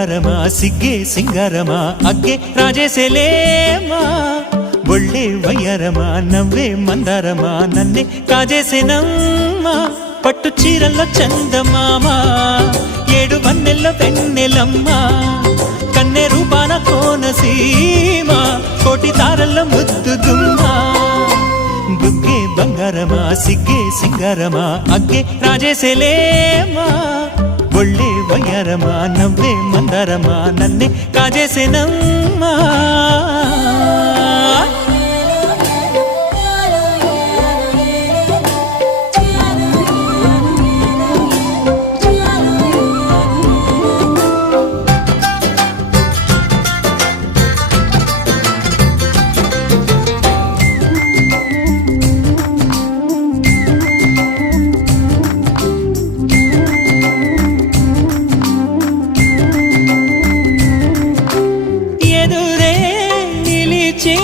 బంగారమా సిగ్గే సింగారమా అగ్గే రాజేసేలేమా ఒళ్ళే వయ్యారమా నవ్వే మందారమా నన్నే కాజేసేనమ్మా పట్టు చీరల్లో చందమామా ఏడు వన్నెల్లో వెన్నెలమ్మా కన్నె రూపాన కోనసీమ కోటి తారల్లో ముద్దుగుమ్మా బుగ్గే బంగారమా సిగ్గే సింగారమా అగ్గే రాజేసేలేమా ఒళ్ళే వయ్యారమా నవ్వే మందారమా నన్నే కాజేసేనమ్మా ఎదురే నిలిచే